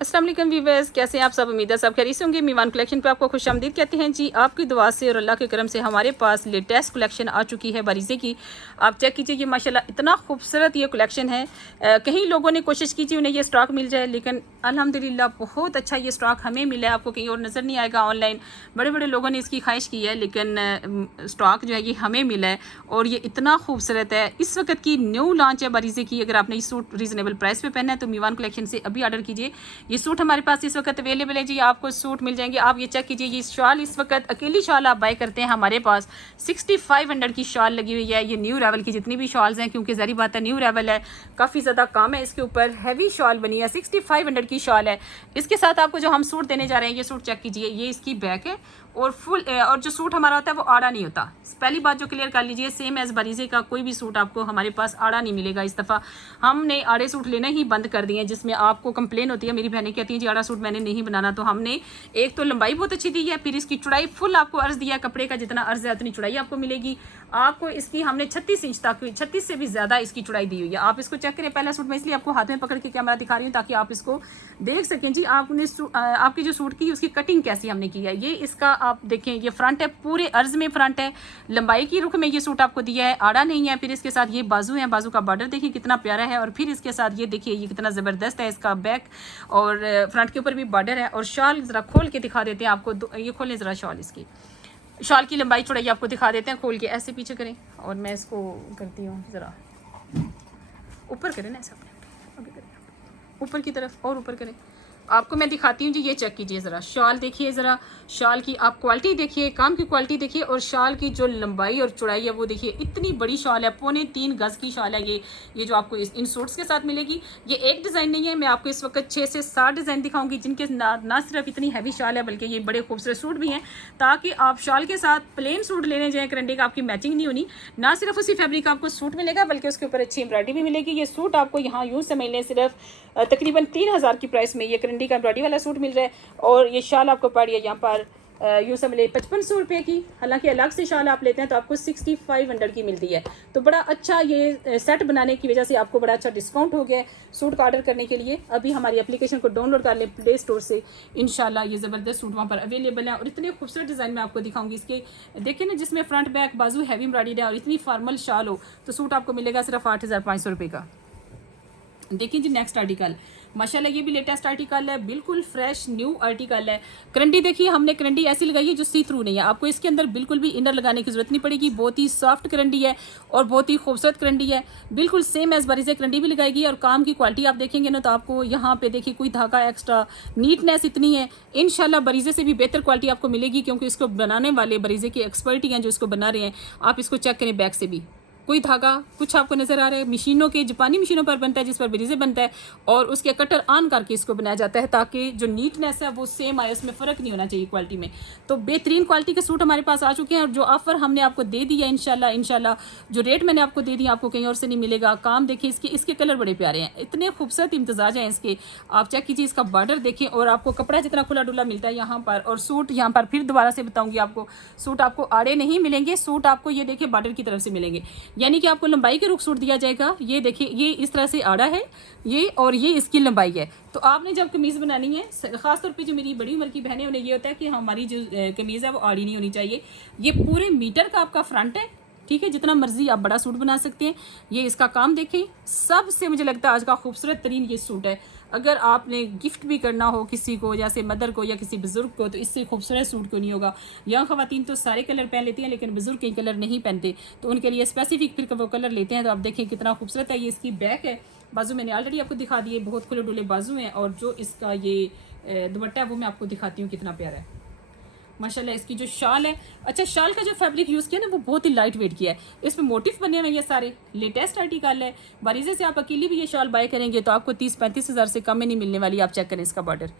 अस्सलाम वालेकुम व्यूअर्स, कैसे हैं आप सब। उम्मीद है सब खैरियत से होंगे। मीवान कलेक्शन पे आपको खुशामदीद कहते हैं जी। आपकी दुआ से और अल्लाह के करम से हमारे पास लेटेस्ट कलेक्शन आ चुकी है बारीज़े की। आप चेक कीजिए, ये माशाल्लाह इतना खूबसूरत ये कलेक्शन है। कहीं लोगों ने कोशिश की थी उन्हें ये स्टॉक मिल जाए, लेकिन अल्हम्दुलिल्लाह बहुत अच्छा ये स्टॉक हमें मिला है। आपको कहीं और नज़र नहीं आएगा। ऑनलाइन बड़े बड़े लोगों ने इसकी ख्वाहिश की है, लेकिन स्टॉक जो है ये हमें मिला है और ये इतना खूबसूरत है। इस वक्त की न्यू लॉन्च है बारीज़े की। अगर आपने ये सूट रीज़नेबल प्राइस पे पहना है तो मीवान कलेक्शन से अभी ऑर्डर कीजिए। ये सूट हमारे पास इस वक्त अवेलेबल है जी। आपको सूट मिल जाएंगे। आप ये चेक कीजिए, ये शॉल इस वक्त अकेली शॉल आप बाय करते हैं हमारे पास 6500 की शॉल लगी हुई है। ये न्यू रेवल की जितनी भी शॉल्स हैं, क्योंकि ज़ाहिर बात है न्यू रेवल है, काफ़ी ज़्यादा काम है इसके ऊपर। हैवी शॉल बनी है, 6500 की शॉल है। इसके साथ आपको जो हम सूट देने जा रहे हैं, ये सूट चेक कीजिए, ये इसकी बैक है और फुल और जो सूट हमारा होता है वो आड़ा नहीं होता। पहली बात जो क्लियर कर लीजिए, सेम एज बारीज़े का कोई भी सूट आपको हमारे पास आड़ा नहीं मिलेगा। इस दफ़ा हमने आड़े सूट लेने ही बंद कर दिए हैं, जिसमें आपको कंप्लेन होती है, मेरी बहनें कहती हैं जी आड़ा सूट मैंने नहीं बनाना। तो हमने एक तो लंबाई बहुत अच्छी दी है, फिर इसकी चौड़ाई फुल आपको अर्ज दिया है। कपड़े का जितना अर्ज है उतनी चौड़ाई आपको मिलेगी। आपको इसकी हमने 36 इंच तक, 36 से भी ज़्यादा इसकी चौड़ाई दी हुई है। आप इसको चेक करें। पहला सूट मैं इसलिए आपको हाथ में पकड़ के कैमरा दिखा रही हूँ ताकि आप इसको देख सकें जी। आपने आपकी जो सूट की उसकी कटिंग कैसी हमने की है। ये इसका आप देखें, ये फ्रंट है, पूरे अर्ज में फ्रंट है। लंबाई की रुख में ये सूट आपको दिया है, आड़ा नहीं है। फिर इसके साथ ये बाजू है, बाजू का बॉर्डर देखिए कितना प्यारा है। और फिर इसके साथ ये देखिए ये कितना ज़बरदस्त है इसका बैक और फ्रंट के ऊपर भी बॉर्डर है। और शॉल ज़रा खोल के दिखा देते हैं आपको। ये खोलें ज़रा शॉल, इसकी शॉल की लंबाई चौड़ाई आपको दिखा देते हैं खोल के। ऐसे पीछे करें और मैं इसको करती हूँ, ज़रा ऊपर करें ना, ऐसा अभी करें ऊपर की तरफ और ऊपर करें। आपको मैं दिखाती हूँ जी। ये चेक कीजिए ज़रा, शॉल देखिए ज़रा, शॉल की आप क्वालिटी देखिए, काम की क्वालिटी देखिए और शॉल की जो लंबाई और चौड़ाई है वो देखिए। इतनी बड़ी शॉल है, 3.25 गज़ की शॉल है ये जो आपको इन सूट्स के साथ मिलेगी। ये एक डिज़ाइन नहीं है, मैं आपको इस वक्त 6 से 7 डिज़ाइन दिखाऊंगी, जिनके ना सिर्फ इतनी हैवी शॉल है बल्कि ये बड़े खूबसूरत सूट भी हैं। ताकि आप शॉल के साथ प्लेन सूट लेने जाएँ, करंडी का आपकी मैचिंग नहीं होनी, ना सिर्फ उसी फैब्रिक का आपको सूट मिलेगा बल्कि उसके ऊपर अच्छी एम्ब्रॉयडरी भी मिलेगी। ये सूट आपको यहाँ यूँ समझ लें सिर्फ तकरीबन 3000 की प्राइस में ये करंडी का एम्ब्रॉयडरी वाला सूट मिल रहा है। और ये शाल आपको पड़ रही है यहाँ पर यूँ समझ लें 5500 रुपये की। हालांकि अलग से शाल आप लेते हैं तो आपको 6500 की मिलती है। तो बड़ा अच्छा ये सेट बनाने की वजह से आपको बड़ा अच्छा डिस्काउंट हो गया है सूट का ऑर्डर करने के लिए। अभी हमारी एप्लीकेशन को डाउनलोड कर लें प्ले स्टोर से, इंशाल्लाह ये ज़बरदस्त सूट वहाँ पर अवेलेबल है। और इतने खूबसूरत डिज़ाइन में आपको दिखाऊंगी इसके, देखिए ना, जिसमें फ्रंट बैक बाजू हैवी एम्ब्रॉयडरी है और इतनी फॉर्मल शाल हो तो सूट आपको मिलेगा सिर्फ 8500 रुपये का। देखिए जी नेक्स्ट आर्टिकल, माशाल्लाह ये भी लेटेस्ट आर्टिकल है, बिल्कुल फ्रेश न्यू आर्टिकल है। करंडी देखिए, हमने करंडी ऐसी लगाई है जो सी थ्रू नहीं है। आपको इसके अंदर बिल्कुल भी इनर लगाने की जरूरत नहीं पड़ेगी। बहुत ही सॉफ्ट करंडी है और बहुत ही खूबसूरत करंडी है, बिल्कुल सेम एज बारीज़े करंडी भी लगाएगी। और काम की क्वालिटी आप देखेंगे ना तो आपको यहाँ पे देखिए कोई धागा एक्स्ट्रा, नीटनेस इतनी है। इंशाल्लाह बारीज़े से भी बेहतर क्वालिटी आपको मिलेगी, क्योंकि इसको बनाने वाले बारीज़े के एक्सपर्ट ही हैं जो इसको बना रहे हैं। आप इसको चेक करें, बैक से भी कोई धागा कुछ आपको नज़र आ रहा है। मशीनों के, जापानी मशीनों पर बनता है जिस पर बारीज़े बनता है, और उसके कटर ऑन करके इसको बनाया जाता है ताकि जो नीटनेस है वो सेम आए, उसमें फ़र्क नहीं होना चाहिए क्वालिटी में। तो बेहतरीन क्वालिटी के सूट हमारे पास आ चुके हैं और जो ऑफ़र हमने आपको दे दिया इंशाल्लाह जो रेट मैंने आपको दे दिया आपको कहीं और से नहीं मिलेगा। काम देखिए इसके कलर बड़े प्यारे हैं, इतने खूबसूरत इम्तजाज हैं इसके। आप चेक कीजिए, इसका बॉर्डर देखिए और आपको कपड़ा जितना खुला डुला मिलता है यहाँ पर। और सूट यहाँ पर फिर दोबारा से बताऊँगी आपको, सूट आपको आड़े नहीं मिलेंगे, सूट आपको ये देखिए बॉर्डर की तरफ से मिलेंगे, यानी कि आपको लंबाई के रुख सूट दिया जाएगा। ये देखिए ये इस तरह से आड़ा है ये, और ये इसकी लंबाई है। तो आपने जब कमीज़ बनानी है, ख़ासतौर पे जो मेरी बड़ी उम्र की बहनें, उन्हें ये होता है कि हमारी जो कमीज़ है वो आड़ी नहीं होनी चाहिए। ये पूरे मीटर का आपका फ्रंट है, ठीक है, जितना मर्जी आप बड़ा सूट बना सकते हैं। ये इसका काम देखें, सबसे मुझे लगता है आज का खूबसूरत तरीन ये सूट है। अगर आपने गिफ्ट भी करना हो किसी को, जैसे मदर को या किसी बुज़ुर्ग को, तो इससे खूबसूरत सूट क्यों नहीं होगा। यहाँ ख़वातीन तो सारे कलर पहन लेती हैं लेकिन बुज़ुर्ग कई कलर नहीं पहनते, तो उनके लिए स्पेसिफिक फिर वो कलर लेते हैं। तो आप देखें कितना खूबसूरत है। ये इसकी बैक है, बाजू मैंने ऑलरेडी आपको दिखा दिए, बहुत खुले डुले बाजू हैं। और जो इसका ये दुपट्टा है वो मैं आपको दिखाती हूँ कितना प्यारा है माशाल्लाह। इसकी जो शाल है, अच्छा शाल का जो फैब्रिक यूज़ किया ना वो बहुत ही लाइट वेट किया है। इसमें मोटिफ बने हुए ये सारे लेटेस्ट आर्टिकल है। बारीज़े से आप अकेली भी ये शाल बाय करेंगे तो आपको 30-35 हज़ार से कम में नहीं मिलने वाली। आप चेक करें इसका बॉर्डर,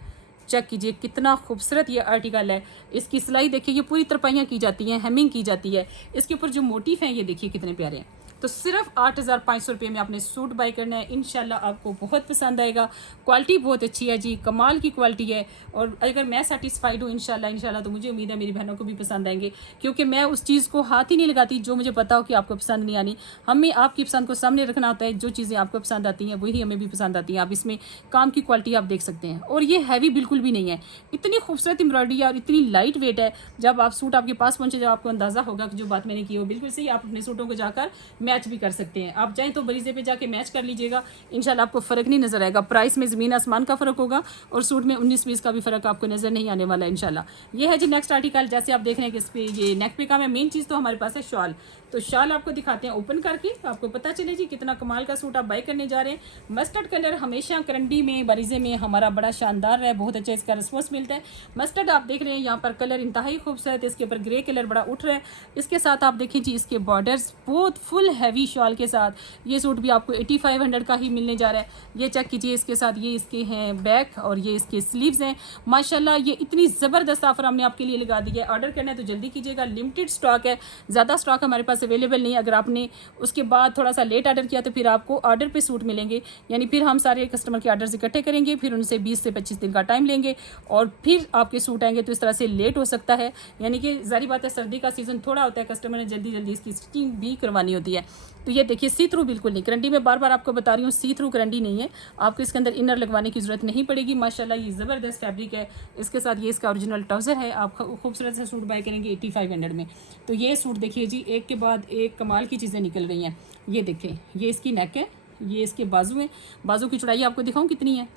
चेक कीजिए कितना खूबसूरत ये आर्टिकल है। इसकी सिलाई देखिए, ये पूरी तरपाइयाँ की जाती हैं, हेमिंग की जाती है। इसके ऊपर जो मोटिफ हैं ये देखिए कितने प्यारे हैं। तो तो सिर्फ 8,500 रुपये में आपने सूट बाय करना है। इंशाल्लाह आपको बहुत पसंद आएगा। क्वालिटी बहुत अच्छी है जी, कमाल की क्वालिटी है। और अगर मैं सेटिस्फाइड हूँ इंशाल्लाह तो मुझे उम्मीद है मेरी बहनों को भी पसंद आएंगे, क्योंकि मैं उस चीज़ को हाथ ही नहीं लगाती जो मुझे पता हो कि आपको पसंद नहीं आनी। हमें आपकी पसंद को सामने रखना होता है। जो चीज़ें आपको पसंद आती हैं वही हमें भी पसंद आती हैं। आप इसमें काम की क्वालिटी आप देख सकते हैं। और ये हैवी बिल्कुल भी नहीं है, इतनी खूबसूरत एम्ब्रॉयडरी है और इतनी लाइट वेट है। जब आप सूट आपके पास पहुँचे जब आपको अंदाज़ा होगा कि जो बात मैंने की वो बिल्कुल सही। आप अपने सूटों को जाकर मैच भी कर सकते हैं। आप चाहें तो बरीजे पे जाके मैच कर लीजिएगा, इंशाल्लाह आपको फ़र्क नहीं नज़र आएगा। प्राइस में ज़मीन आसमान का फ़र्क होगा और सूट में 19-20 का भी फ़र्क आपको नज़र नहीं आने वाला है इंशाल्लाह। ये है जी नेक्स्ट आर्टिकल। जैसे आप देख रहे हैं कि इस पे ये नेक पे काम है। मेन चीज़ तो हमारे पास है शॉल। तो शॉल आपको दिखाते हैं ओपन करके, आपको पता चले जी कितना कमाल का सूट आप बाय करने जा रहे हैं। मस्टर्ड कलर हमेशा करंडी में बरीजे में हमारा बड़ा शानदार है, बहुत अच्छा इसका रिस्पॉन्स मिलता है। मस्टर्ड आप देख रहे हैं यहाँ पर कलर इंतहाई खूबसूरत है। इसके ऊपर ग्रे कलर बड़ा उठ रहा है। इसके साथ आप देखें जी इसके बॉर्डर्स बहुत फुल हैवी शॉल के साथ ये सूट भी आपको 8500 का ही मिलने जा रहा है। ये चेक कीजिए, इसके साथ ये इसके हैं बैक और ये इसके स्लीव्स हैं। माशाल्लाह ये इतनी ज़बरदस्त ऑफर हमने आपके लिए लगा दी है। ऑर्डर करना है तो जल्दी कीजिएगा, लिमिटेड स्टॉक है, ज़्यादा स्टॉक हमारे पास अवेलेबल नहीं है। अगर आपने उसके बाद थोड़ा सा लेट ऑर्डर किया तो फिर आपको ऑर्डर पे सूट मिलेंगे, यानी फिर हम सारे कस्टमर के ऑर्डर्स इकट्ठे करेंगे, फिर उनसे 20 से 25 दिन का टाइम लेंगे और फिर आपके सूट आएंगे। तो इस तरह से लेट हो सकता है, यानी कि जारी बात है सर्दी का सीज़न थोड़ा होता है, कस्टमर ने जल्दी जल्दी इसकी स्टिचिंग भी करवानी होती है। तो ये देखिए सी थ्रू बिल्कुल नहीं, करंडी में बार बार आपको बता रही हूँ सी थ्रू करंडी नहीं है, आपको इसके अंदर इनर लगवाने की ज़रूरत नहीं पड़ेगी। माशाल्लाह ये ज़बरदस्त फैब्रिक है। इसके साथ ये इसका ओरिजिनल ट्राउज़र है। आप खूबसूरत से सूट बाय करेंगे 8500 में। तो ये सूट देखिए जी, एक के बाद एक कमाल की चीज़ें निकल रही हैं। ये देखें, ये इसकी नेक है, ये इसके बाजू हैं। बाजू की चौड़ाई आपको दिखाऊँ कितनी है।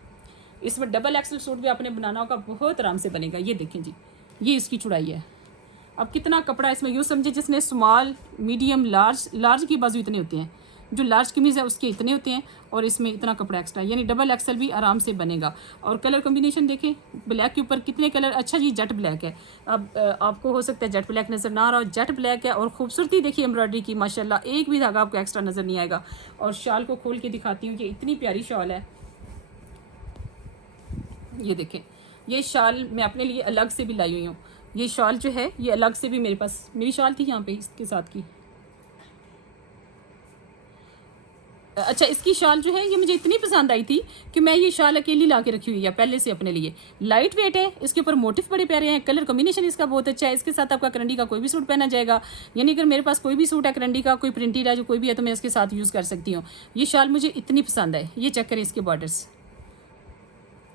इस पर डबल एक्सल सूट भी आपने बनाना होगा, बहुत आराम से बनेगा। ये देखें जी, ये इसकी चौड़ाई है। अब कितना कपड़ा इसमें यूँ समझे जिसने स्मॉल मीडियम लार्ज की बाजू इतने होते हैं, जो लार्ज कमीज़ है उसके इतने होते हैं और इसमें इतना कपड़ा एक्स्ट्रा, यानी डबल एक्सल भी आराम से बनेगा। और कलर कॉम्बिनेशन देखें, ब्लैक के ऊपर कितने कलर। अच्छा जी जेट ब्लैक है। अब आपको हो सकता है जेट ब्लैक नज़र ना आ रहा हो, जेट ब्लैक है। और खूबसूरती देखिए एम्ब्रॉयडरी की, माशाल्लाह एक भी धागा आपको एक्स्ट्रा नज़र नहीं आएगा। और शॉल को खोल के दिखाती हूँ, ये इतनी प्यारी शॉल है। ये देखें, ये शॉल मैं अपने लिए अलग से भी लाई हुई हूँ। ये शॉल जो है ये अलग से भी मेरे पास, मेरी शॉल थी यहाँ पे इसके साथ की। अच्छा, इसकी शॉल जो है ये मुझे इतनी पसंद आई थी कि मैं ये शॉल अकेली ला के रखी हुई है पहले से अपने लिए। लाइट वेट है, इसके ऊपर मोटिफ बड़े प्यारे हैं, कलर कॉम्बिनेशन इसका बहुत अच्छा है। इसके साथ आपका करंडी का कोई भी सूट पहना जाएगा, यानी अगर मेरे पास कोई भी सूट है करंडी का, कोई प्रिंटेड है जो कोई भी है, तो मैं इसके साथ यूज़ कर सकती हूँ। ये शॉल मुझे इतनी पसंद है। ये चेक करें इसके बॉर्डर्स,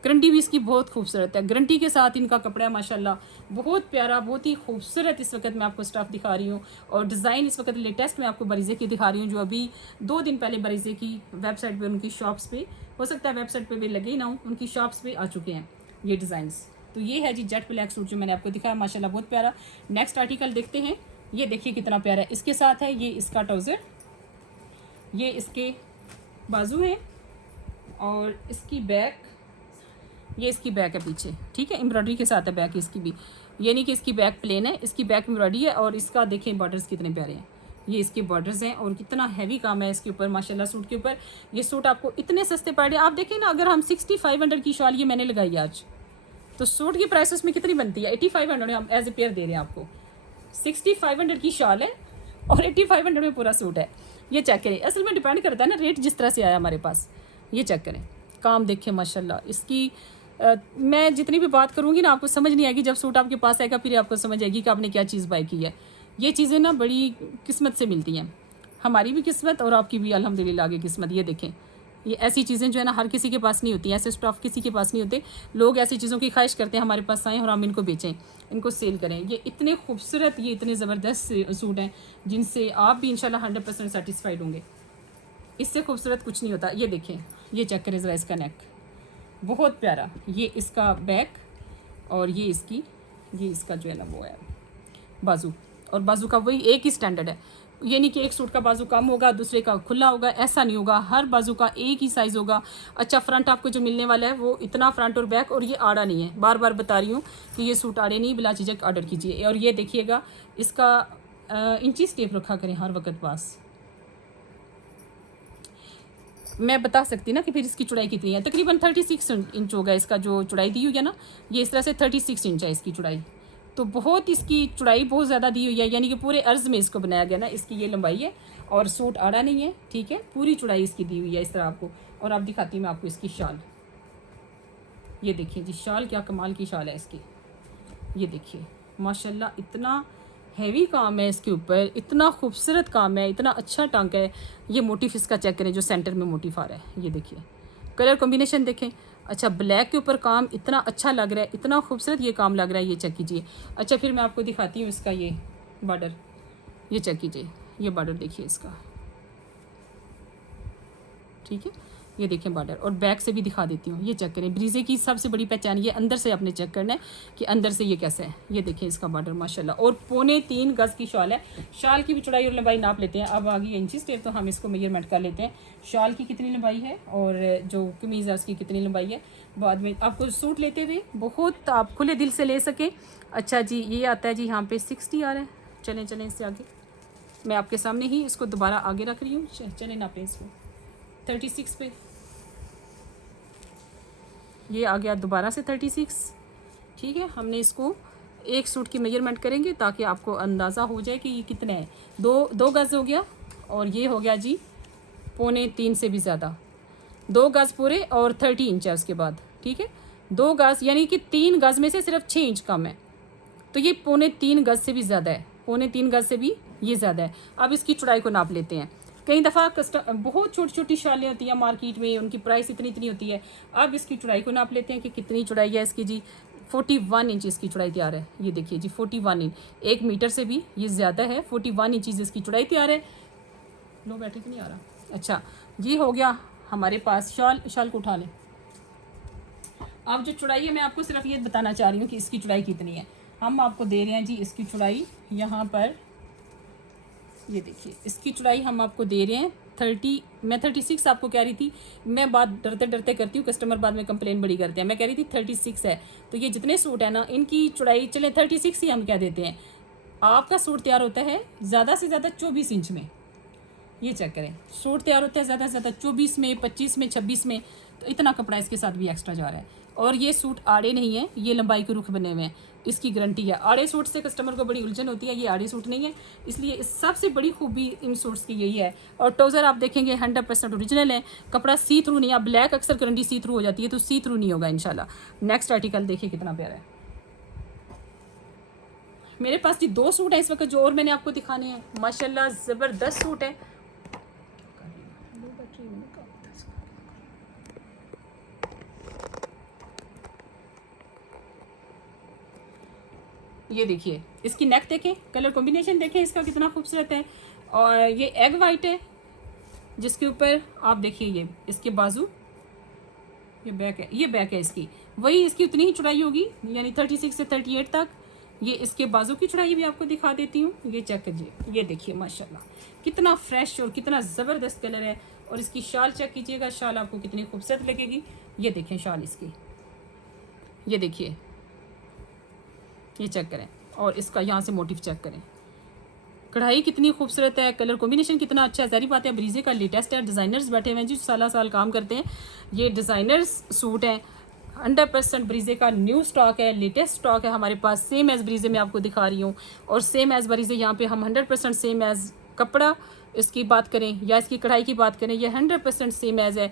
गारंटी भी इसकी बहुत खूबसूरत है। गारंटी के साथ इनका कपड़ा है माशाल्लाह, बहुत प्यारा, बहुत ही खूबसूरत। इस वक्त मैं आपको स्टफ दिखा रही हूँ और डिज़ाइन इस वक्त लेटेस्ट मैं आपको बरीजे की दिखा रही हूँ, जो अभी 2 दिन पहले बरीजे की वेबसाइट पे, उनकी शॉप्स पे, हो सकता है वेबसाइट पे भी लगे ही ना हो, उनकी शॉप्स पे आ चुके हैं ये डिज़ाइंस। तो ये है जी जेट ब्लैक सूट जो मैंने आपको दिखाया, माशाल्लाह बहुत प्यारा। नेक्स्ट आर्टिकल देखते हैं। ये देखिए कितना प्यारा है। इसके साथ है ये इसका ट्राउज़र, ये इसके बाजू है और इसकी बैक, ये इसकी बैक है पीछे, ठीक है, एम्ब्रॉयडरी के साथ है बैक इसकी भी। ये नहीं कि इसकी बैक प्लेन है, इसकी बैक एम्ब्रॉयडरी है। और इसका देखें बॉर्डर्स कितने प्यारे हैं, ये इसके बॉर्डर्स हैं और कितना हैवी काम है इसके ऊपर माशाल्लाह सूट के ऊपर। ये सूट आपको इतने सस्ते पड़ रहे हैं। आप देखें ना, अगर हम 6500 की शॉल ये मैंने लगाई आज, तो सूट की प्राइस उसमें कितनी बनती है। 8500 हम एज ए पेयर दे रहे हैं आपको। 6500 की शॉल है और 8500 में पूरा सूट है। ये चेक करें, असल में डिपेंड करता है ना रेट जिस तरह से आया हमारे पास। ये चेक करें, काम देखें माशाल्लाह इसकी। मैं जितनी भी बात करूँगी ना आपको समझ नहीं आएगी, जब सूट आपके पास आएगा फिर आपको समझ आएगी कि आपने क्या चीज़ बाय की है। ये चीज़ें ना बड़ी किस्मत से मिलती हैं, हमारी भी किस्मत और आपकी भी अल्हम्दुलिल्लाह आगे किस्मत। ये देखें, ये ऐसी चीज़ें जो है ना हर किसी के पास नहीं होती हैं, ऐसे स्टॉफ किसी के पास नहीं होते। लोग ऐसी चीज़ों की ख्वाहिश करते हैं हमारे पास आएँ और हम इनको बेचें, इनको सेल करें। ये इतने खूबसूरत, ये इतने ज़बरदस्त सूट हैं जिनसे आप भी इंशाल्लाह 100% सेटिस्फाइड होंगे। इससे खूबसूरत कुछ नहीं होता। ये देखें, ये चेक करें ज़रा इसका नेक, बहुत प्यारा। ये इसका बैक और ये इसका जो है ना वो है बाजू, और बाजू का वही एक ही स्टैंडर्ड है। ये नहीं कि एक सूट का बाजू कम होगा दूसरे का खुला होगा, ऐसा नहीं होगा। हर बाजू का एक ही साइज़ होगा। अच्छा, फ्रंट आपको जो मिलने वाला है वो इतना फ्रंट और बैक, और ये आड़ा नहीं है। बार बार बता रही हूँ कि ये सूट आड़े नहीं, बिला झिझक ऑर्डर कीजिए। और ये देखिएगा इसका इंचीज़ टेप रखा करें हर वक्त पास। मैं बता सकती ना कि फिर इसकी चौड़ाई कितनी है। तकरीबन 36 इंच होगा इसका जो चौड़ाई दी हुई है ना, ये इस तरह से 36 इंच है इसकी चौड़ाई। तो बहुत इसकी चौड़ाई बहुत ज़्यादा दी हुई है, यानी कि पूरे अर्ज़ में इसको बनाया गया ना। इसकी ये लंबाई है और सूट आड़ा नहीं है, ठीक है, पूरी चौड़ाई इसकी दी हुई है इस तरह आपको। और आप दिखाती हूँ मैं आपको इसकी शाल, ये देखिए जी, शाल क्या कमाल की शाल है इसकी। ये देखिए माशाल्लाह, इतना हैवी काम है इसके ऊपर, इतना खूबसूरत काम है, इतना अच्छा टांका है। ये मोटिफ इसका चेक करें जो सेंटर में मोटिफ आ रहा है, ये देखिए कलर कॉम्बिनेशन देखें। अच्छा, ब्लैक के ऊपर काम इतना अच्छा लग रहा है, इतना खूबसूरत ये काम लग रहा है, ये चेक कीजिए। अच्छा, फिर मैं आपको दिखाती हूँ इसका ये बॉर्डर, ये चेक कीजिए, ये बॉर्डर देखिए इसका, ठीक है, ये देखें बॉर्डर। और बैक से भी दिखा देती हूँ, ये चेक करें। ब्रीजे की सबसे बड़ी पहचान ये अंदर से आपने चेक करना है कि अंदर से ये कैसे है। ये देखें इसका बॉर्डर माशाल्लाह। और 3.25 गज़ की शॉल है। शाल की भी चौड़ाई और लंबाई नाप लेते हैं। अब आ गई इंचेस टेप, तो हम इसको मेजरमेंट कर लेते हैं, शाल की कितनी लंबाई है और जो कमीज़ है उसकी कितनी लंबाई है। बाद में आपको सूट लेते हुए बहुत आप खुले दिल से ले सकें। अच्छा जी, ये आता है जी यहाँ पे 60 आ रहा है। चलें चलें इससे आगे, मैं आपके सामने ही इसको दोबारा आगे रख रही हूँ। चलें नापें इसको 36 पे, ये आ गया दोबारा से 36, ठीक है। हमने इसको एक सूट की मेजरमेंट करेंगे ताकि आपको अंदाज़ा हो जाए कि ये कितने हैं। दो गज़ हो गया और ये हो गया जी 3.25 से भी ज़्यादा, 2 गज़ पूरे और 30 इंच है उसके बाद, ठीक है। 2 गज़ यानी कि 3 गज़ में से सिर्फ 6 इंच कम है, तो ये 3.25 गज़ से भी ज़्यादा है, 3.25 गज़ से भी ये ज़्यादा है। अब इसकी चौड़ाई को नाप लेते हैं। कई दफ़ा बहुत छोटी छोटी शालें होती हैं मार्केट में, उनकी प्राइस इतनी इतनी होती है। अब इसकी चौड़ाई को नाप लेते हैं कि कितनी चौड़ाई है इसकी जी। 41 इंच इसकी चौड़ाई तैयार है, ये देखिए जी 41 इंच, 1 मीटर से भी ये ज़्यादा है। 41 इंच इसकी चौड़ाई तैयार है। लो बैटरी तो नहीं आ रहा। अच्छा, ये हो गया हमारे पास शाल को उठा लें। अब जो चौड़ाई है मैं आपको सिर्फ ये बताना चाह रही हूँ कि इसकी चौड़ाई कितनी है। हम आपको दे रहे हैं जी इसकी चौड़ाई, यहाँ पर ये देखिए इसकी चौड़ाई हम आपको दे रहे हैं 30। मैं 36 आपको कह रही थी, मैं बात डरते डरते करती हूँ, कस्टमर बाद में कंप्लेन बड़ी करते हैं। मैं कह रही थी 36 है, तो ये जितने सूट है ना इनकी चौड़ाई चले 36 ही हम कह देते हैं। आपका सूट तैयार होता है ज़्यादा से ज़्यादा 24 इंच में, ये चेक करें। सूट तैयार होता है ज़्यादा से ज़्यादा 24 में, 25 में, 26 में, तो इतना कपड़ा इसके साथ भी एक्स्ट्रा जा रहा है। और ये सूट आड़े नहीं है, ये लंबाई के रुख बने हुए हैं, इसकी गारंटी है। आड़े सूट से कस्टमर को बड़ी उलझन होती है, ये आड़े सूट नहीं है, इसलिए सबसे बड़ी खूबी इन सूट्स की यही है। और ट्राउज़र आप देखेंगे 100% ओरिजिनल है, कपड़ा सी थ्रू नहीं है। ब्लैक अक्सर गारंटी सी थ्रू हो जाती है, तो सी थ्रू नहीं होगा इंशाल्लाह। नेक्स्ट आर्टिकल देखिए कितना प्यारा है। मेरे पास जी 2 सूट है इस वक्त जो और मैंने आपको दिखाने हैं, माशाल्लाह ज़बरदस्त सूट है। ये देखिए इसकी नेक देखें, कलर कॉम्बिनेशन देखें इसका कितना खूबसूरत है। और ये एग वाइट है जिसके ऊपर आप देखिए ये इसके बाजू, ये बैक है, ये बैक है इसकी, वही इसकी उतनी ही चौड़ाई होगी यानी 36 से 38 तक। ये इसके बाजू की चौड़ाई भी आपको दिखा देती हूँ, ये चेक कीजिए, ये देखिए माशाल्लाह कितना फ्रेश और कितना ज़बरदस्त कलर है। और इसकी शाल चेक कीजिएगा, शाल आपको कितनी खूबसूरत लगेगी। ये देखें शाल इसकी, ये देखिए, ये चेक करें। और इसका यहाँ से मोटिव चेक करें, कढ़ाई कितनी खूबसूरत है, कलर कॉम्बिनेशन कितना अच्छा है। ज़ाहिर बात है ब्रीजे का लेटेस्ट है, डिज़ाइनर्स बैठे हुए हैं जी, साल काम करते हैं। ये डिज़ाइनर्स सूट हैं, 100% ब्रीजे का न्यू स्टॉक है, लेटेस्ट स्टॉक है हमारे पास। सेम एज़ ब्रीजे में आपको दिखा रही हूँ, और सेम एज़ ब्रीजे यहाँ पे हम 100% सेम एज़ कपड़ा इसकी बात करें या इसकी कढ़ाई की बात करें, ये 100% सेम एज़ है।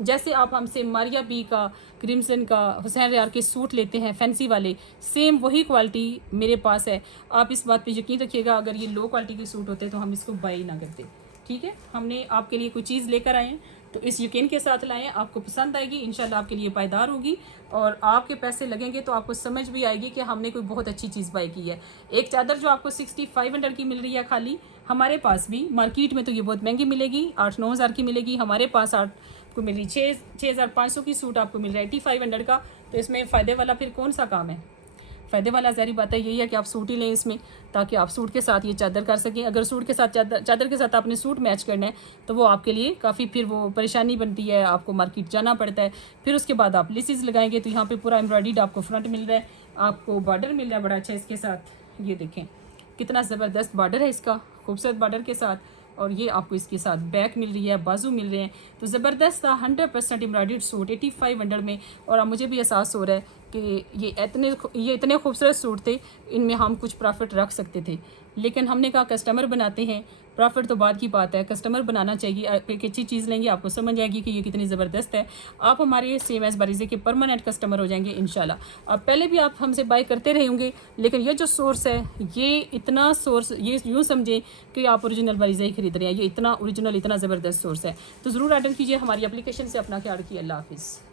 जैसे आप हमसे मारिया बी का, क्रिम्सन का, हुसैन रियार के सूट लेते हैं फैंसी वाले, सेम वही क्वालिटी मेरे पास है। आप इस बात पे यकीन रखिएगा, अगर ये लो क्वालिटी के सूट होते तो हम इसको बाई ना करते, ठीक है। हमने आपके लिए कोई चीज़ लेकर आए हैं तो इस यकीन के साथ लाएं, आपको पसंद आएगी, इंशाल्लाह आपके लिए पायदार होगी और आपके पैसे लगेंगे तो आपको समझ भी आएगी कि हमने कोई बहुत अच्छी चीज़ बाई की है। एक चादर जो आपको 6500 की मिल रही है खाली, हमारे पास भी मार्केट में तो ये बहुत महंगी मिलेगी, 8-9 हज़ार की मिलेगी, हमारे पास 8 को मिल रही 6,500 की सूट आपको मिल रहा है 8500 का। तो इसमें फ़ायदे वाला फिर कौन सा काम है? फ़ायदे वाला ज़ाहिर बात है यही है कि आप सूट ही लें इसमें, ताकि आप सूट के साथ ये चादर कर सकें। अगर सूट के साथ चादर के साथ आपने सूट मैच करना है तो वो आपके लिए काफ़ी फिर वो परेशानी बनती है, आपको मार्केट जाना पड़ता है। फिर उसके बाद आप लेसिस लगाएंगे तो यहाँ पे पूरा एम्ब्रॉयडर्ड आपको फ्रंट मिल रहा है, आपको बॉर्डर मिल रहा है बड़ा अच्छा इसके साथ। ये देखें कितना ज़बरदस्त बॉर्डर है इसका, खूबसूरत बॉर्डर के साथ। और ये आपको इसके साथ बैक मिल रही है, बाजू मिल रहे हैं। तो ज़बरदस्त था 100% एम्ब्रॉयडर्ड सूट 8500 में। और अब मुझे भी एहसास हो रहा है कि ये इतने खूबसूरत सूट थे, इनमें हम कुछ प्रॉफिट रख सकते थे, लेकिन हमने कहा कस्टमर बनाते हैं, प्रॉफिट तो बाद की बात है, कस्टमर बनाना चाहिए। आप एक अच्छी चीज़ लेंगे आपको समझ आएगी कि ये कितनी ज़बरदस्त है। आप हमारे सेम एज़ बारीज़े के परमानेंट कस्टमर हो जाएंगे इंशाल्लाह। अब पहले भी आप हमसे बाय करते रहे होंगे, लेकिन ये जो सोर्स है, ये इतना सोर्स, ये यूँ समझें कि आप ओरिजिनल बारीज़े ही खरीद रहे हैं। ये इतना ओरिजिनल, इतना ज़बरदस्त सोर्स है। तो ज़रूर ऑर्डर कीजिए हमारी एप्लीकेशन से। अपना ख्याल रखिए। अल्लाह हाफिज़।